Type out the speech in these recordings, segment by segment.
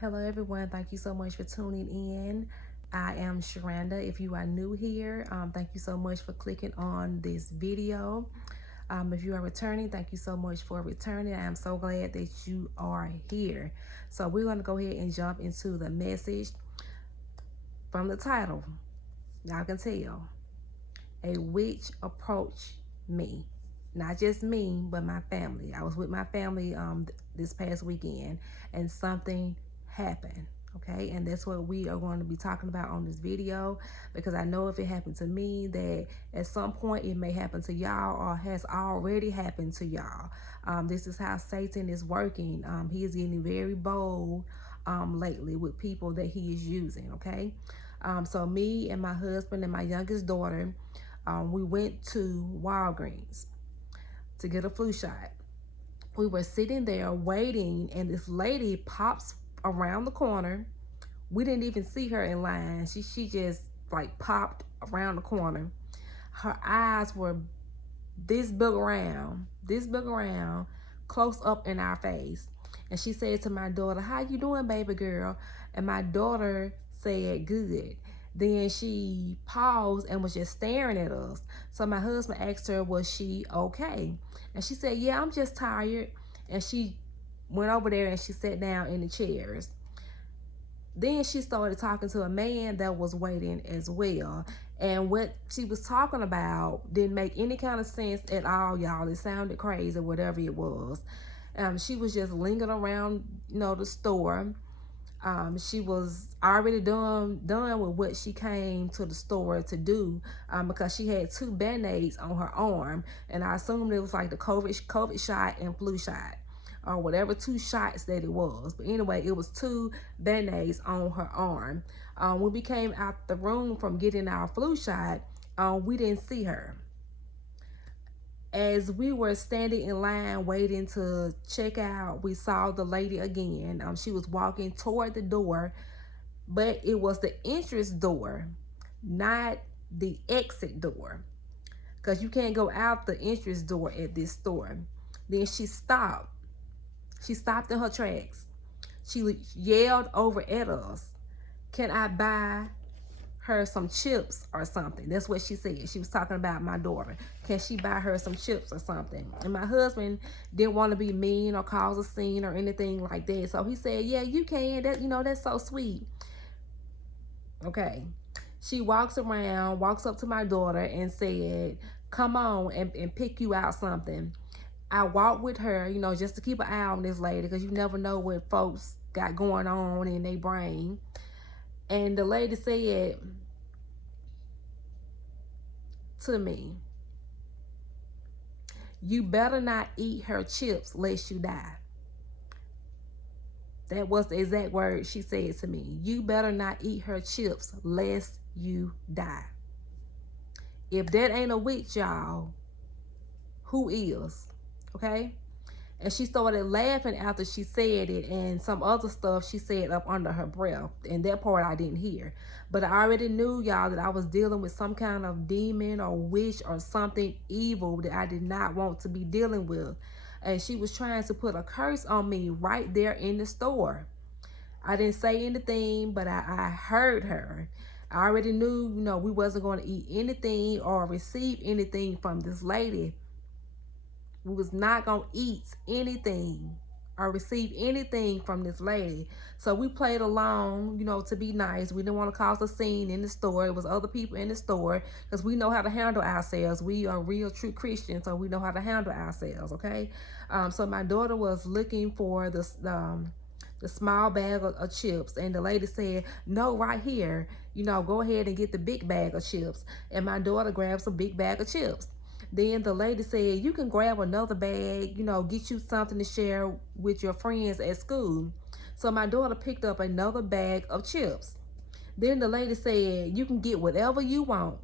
Hello, everyone. Thank you so much for tuning in. I am Sharanda. If you are new here, thank you so much for clicking on this video. If you are returning, thank you so much for returning. I am so glad that you are here. So we're going to go ahead and jump into the message from the title. Y'all can tell. A witch approached me. Not just me, but my family. I was with my family this past weekend, and something happened. Okay, and that's what we are going to be talking about on this video, because I know if it happened to me, that at some point it may happen to y'all, or has already happened to y'all. This is how Satan is working. He is getting very bold lately with people that he is using. Okay, so me and my husband and my youngest daughter, we went to Walgreens to get a flu shot. We were sitting there waiting, and this lady pops around the corner. We didn't even see her in line. She just like popped around the corner. Her eyes were this big around, close up in our face. And she said to my daughter, "How you doing, baby girl?" And my daughter said, "Good." Then she paused and was just staring at us. So my husband asked her, was she okay? And she said, "Yeah, I'm just tired." And she went over there and she sat down in the chairs. Then she started talking to a man that was waiting as well. And what she was talking about didn't make any kind of sense at all, y'all. It sounded crazy, whatever it was. She was just lingering around, the store. She was already done with what she came to the store to do, because she had two band-aids on her arm, and I assumed it was like the COVID shot and flu shot, or whatever two shots that it was. But anyway, it was two band-aids on her arm. When we came out the room from getting our flu shot, we didn't see her. As we were standing in line waiting to check out, we saw the lady again. She was walking toward the door, but it was the entrance door, not the exit door, because you can't go out the entrance door at this store. Then she stopped. She stopped in her tracks. She yelled over at us, "Can I buy her some chips or something?" That's what she said. She was talking about my daughter. Can she buy her some chips or something? And my husband didn't want to be mean or cause a scene or anything like that. So he said, "Yeah, you can. That's so sweet." Okay. She walks up to my daughter and said, "Come on and pick you out something." I walked with her, just to keep an eye on this lady, because you never know what folks got going on in their brain. And the lady said to me, "You better not eat her chips lest you die." That was the exact word she said to me. "You better not eat her chips lest you die." If that ain't a witch, y'all, who is? Okay? And she started laughing after she said it, and some other stuff she said up under her breath. And that part I didn't hear. But I already knew, y'all, that I was dealing with some kind of demon or witch or something evil that I did not want to be dealing with. And she was trying to put a curse on me right there in the store. I didn't say anything, but I heard her. I already knew, we wasn't going to eat anything or receive anything from this lady. We was not going to eat anything or receive anything from this lady. So we played along, to be nice. We didn't want to cause a scene in the store. It was other people in the store, because we know how to handle ourselves. We are real true Christians, so we know how to handle ourselves, okay? So my daughter was looking for the small bag of chips, and the lady said, "No, right here, go ahead and get the big bag of chips." And my daughter grabbed some big bag of chips. Then the lady said, "You can grab another bag, get you something to share with your friends at school." So my daughter picked up another bag of chips. Then the lady said, "You can get whatever you want."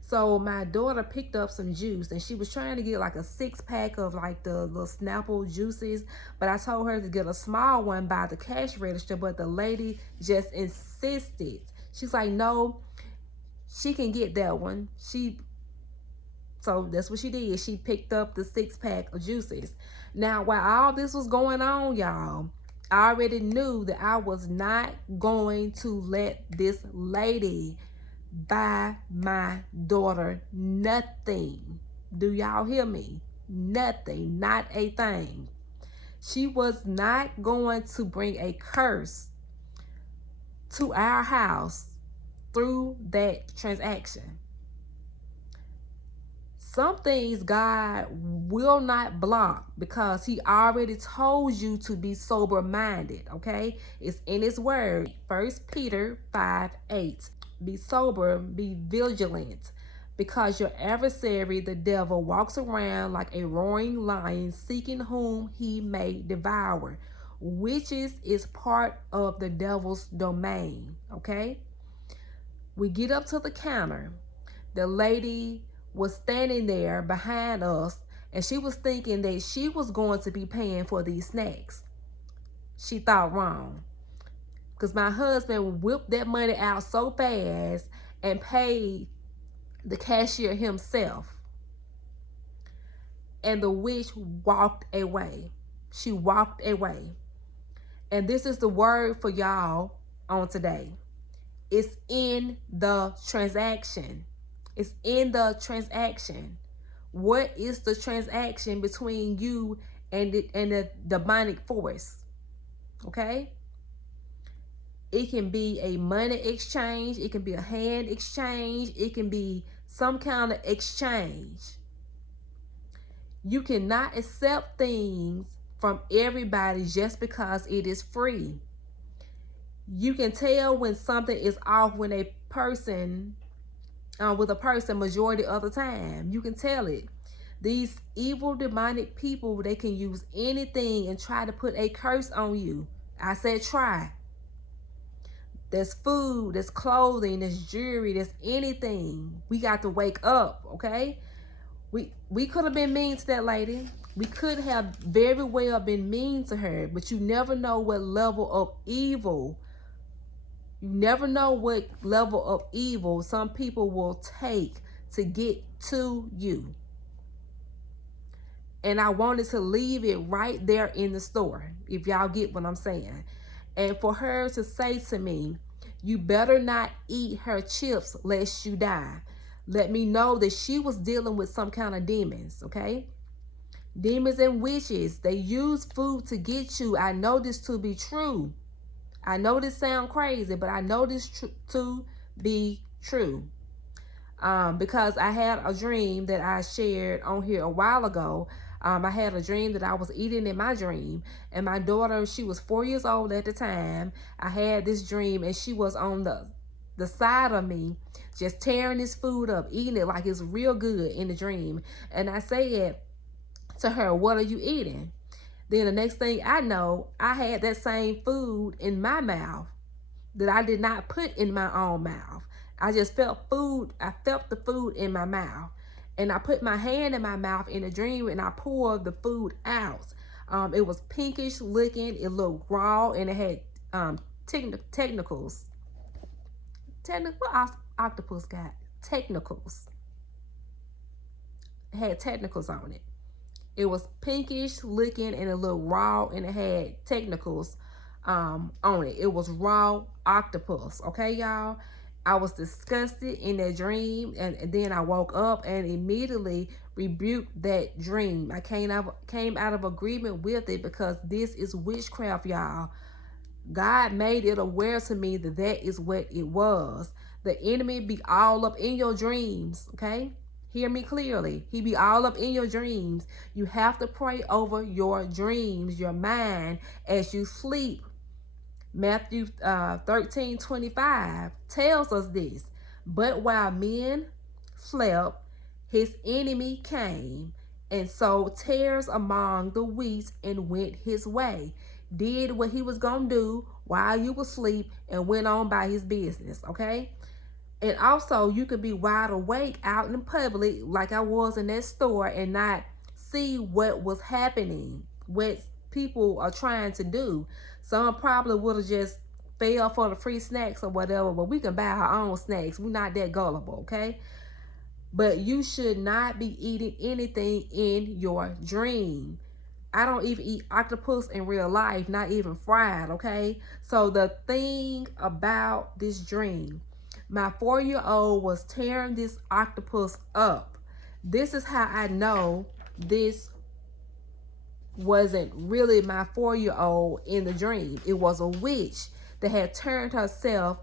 So my daughter picked up some juice, and she was trying to get like a 6-pack of like the little Snapple juices. But I told her to get a small one by the cash register, but the lady just insisted. She's like, "No, she can get that one." So that's what she did. She picked up the 6-pack of juices. Now, while all this was going on, y'all, I already knew that I was not going to let this lady buy my daughter nothing. Do y'all hear me? Nothing, not a thing. She was not going to bring a curse to our house through that transaction. Some things God will not block because he already told you to be sober minded, okay? It's in his word. 1 Peter 5:8. Be sober, be vigilant, because your adversary, the devil, walks around like a roaring lion seeking whom he may devour. Witches is part of the devil's domain, okay? We get up to the counter. The lady was standing there behind us, and she was thinking that she was going to be paying for these snacks. She thought wrong, because my husband whipped that money out so fast and paid the cashier himself. And the witch walked away. She walked away. And this is the word for y'all on today. It's in the transaction. It's in the transaction. What is the transaction between you and the demonic force? Okay? It can be a money exchange. It can be a hand exchange. It can be some kind of exchange. You cannot accept things from everybody just because it is free. You can tell when something is off when a person, with a person majority of the time. You can tell it. These evil demonic people, they can use anything and try to put a curse on you. I said try. There's food, there's clothing, there's jewelry, there's anything. We got to wake up, okay? We could have been mean to that lady. We could have very well been mean to her, but you never know what level of evil. You never know what level of evil some people will take to get to you. And I wanted to leave it right there in the store, if y'all get what I'm saying. And for her to say to me, you better not eat her chips lest you die, let me know that she was dealing with some kind of demons, okay? Demons and witches, they use food to get you. I know this to be true. I know this sounds crazy, but I know this to be true. Because I had a dream that I shared on here a while ago. I had a dream that I was eating in my dream, and my daughter, she was 4 years old at the time. I had this dream, and she was on the side of me, just tearing this food up, eating it like it's real good in the dream. And I said to her, what are you eating? Then the next thing I know, I had that same food in my mouth that I did not put in my own mouth. I just felt food. I felt the food in my mouth. And I put my hand in my mouth in a dream, and I poured the food out. It was pinkish looking. It looked raw, and it had technicals. What octopus got? Technicals. It had technicals on it. It was pinkish looking, and it looked raw, and it had technicals on it. It was raw octopus. Okay, y'all? I was disgusted in that dream, and then I woke up and immediately rebuked that dream. I came out of agreement with it, because this is witchcraft, y'all. God made it aware to me that that is what it was. The enemy be all up in your dreams, okay? Hear me clearly. He be all up in your dreams. You have to pray over your dreams, your mind, as you sleep. Matthew 13:25 tells us this. But while men slept, his enemy came and sowed tares among the wheat and went his way. Did what he was going to do while you were asleep and went on by his business, okay? And also, you could be wide awake out in public like I was in that store and not see what was happening, what people are trying to do. Some probably would have just fell for the free snacks or whatever, but we can buy our own snacks. We're not that gullible, okay? But you should not be eating anything in your dream. I don't even eat octopus in real life, not even fried, okay? So the thing about this dream, my 4-year-old was tearing this octopus up. This is how I know this wasn't really my 4-year-old in the dream. It was a witch that had turned herself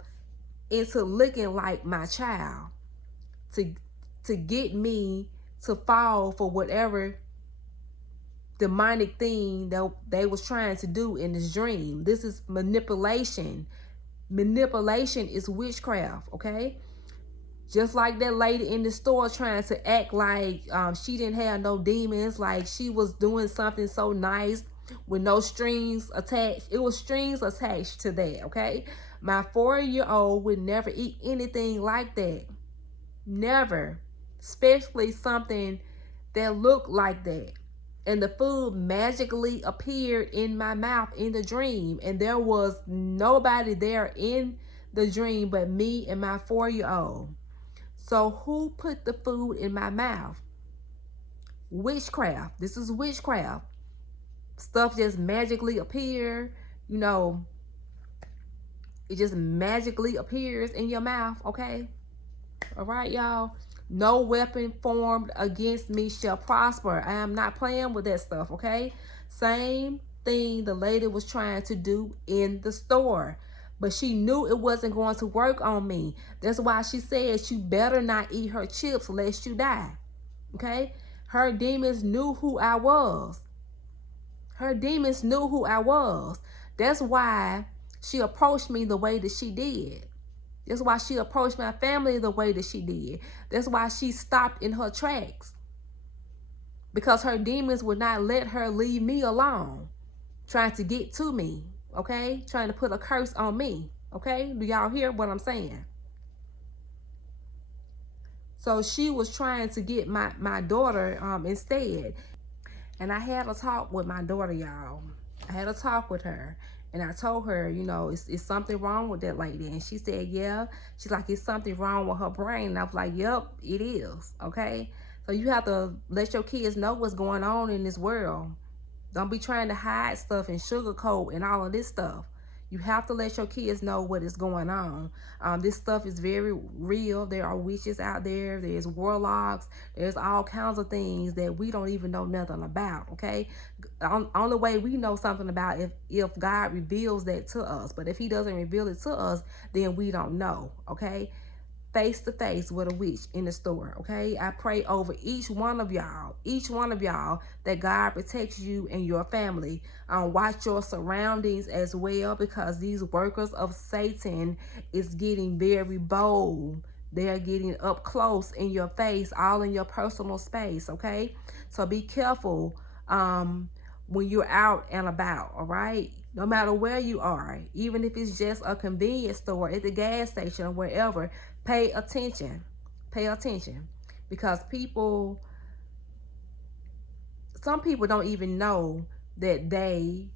into looking like my child to get me to fall for whatever demonic thing that they was trying to do in this dream. This is manipulation. Manipulation is witchcraft, okay? Just like that lady in the store trying to act like she didn't have no demons, like she was doing something so nice with no strings attached. It was strings attached to that, okay? My 4-year-old would never eat anything like that. Never. Especially something that looked like that. And the food magically appeared in my mouth in the dream. And there was nobody there in the dream but me and my 4-year-old. So who put the food in my mouth? Witchcraft. This is witchcraft. Stuff just magically appear. You know, it just magically appears in your mouth, okay? All right, y'all. No weapon formed against me shall prosper. I am not playing with that stuff, okay? Same thing the lady was trying to do in the store. But she knew it wasn't going to work on me. That's why she said you better not eat her chips lest you die. Okay? Her demons knew who I was. Her demons knew who I was. That's why she approached me the way that she did. That's why she approached my family the way that she did. That's why she stopped in her tracks. Because her demons would not let her leave me alone. Trying to get to me. Okay? Trying to put a curse on me. Okay? Do y'all hear what I'm saying? So she was trying to get my daughter instead. And I had a talk with my daughter, y'all. I had a talk with her. And I told her, you know, it's something wrong with that lady. And she said, yeah. She's like, it's something wrong with her brain. And I was like, yep, it is. Okay? So you have to let your kids know what's going on in this world. Don't be trying to hide stuff and sugarcoat and all of this stuff. You have to let your kids know what is going on. This stuff is very real. There are witches out there. There's warlocks. There's all kinds of things that we don't even know nothing about, okay? Only way we know something about if God reveals that to us. But if he doesn't reveal it to us, then we don't know, okay? Face to face with a witch in the store, okay? I pray over each one of y'all, that God protects you and your family. Watch your surroundings as well, because these workers of Satan is getting very bold. They are getting up close in your face, all in your personal space, okay? So be careful when you're out and about, all right? No matter where you are, even if it's just a convenience store, at the gas station, or wherever, pay attention. Pay attention. Because some people don't even know that they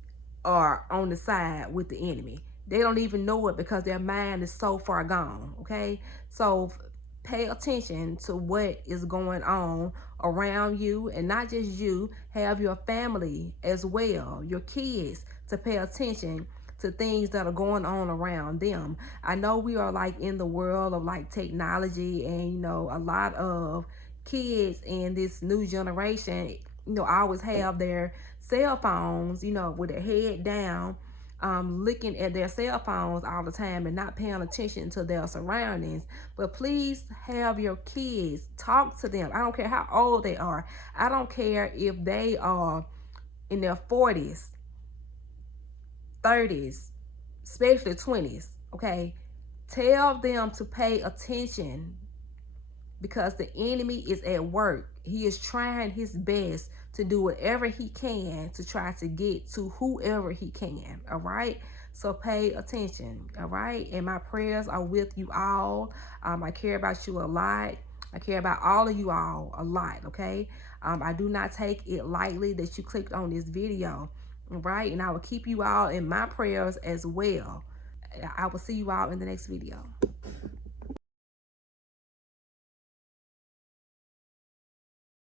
are on the side with the enemy. They don't even know it because their mind is so far gone, okay? So pay attention to what is going on around you, and not just you, have your family as well, your kids, to pay attention to things that are going on around them. I know we are like in the world of like technology, and you know, a lot of kids in this new generation, you know, always have their cell phones, you know, with their head down, looking at their cell phones all the time and not paying attention to their surroundings. But please have your kids, talk to them. I don't care how old they are. I don't care if they are in their 40s, 30s, especially 20s, okay? Tell them to pay attention, because the enemy is at work. He is trying his best to do whatever he can to try to get to whoever he can, all right? So pay attention, all right? And my prayers are with you all. I care about you a lot. I care about all of you all a lot, okay? I do not take it lightly that you clicked on this video, all right? And I will keep you all in my prayers as well. I will see you all in the next video.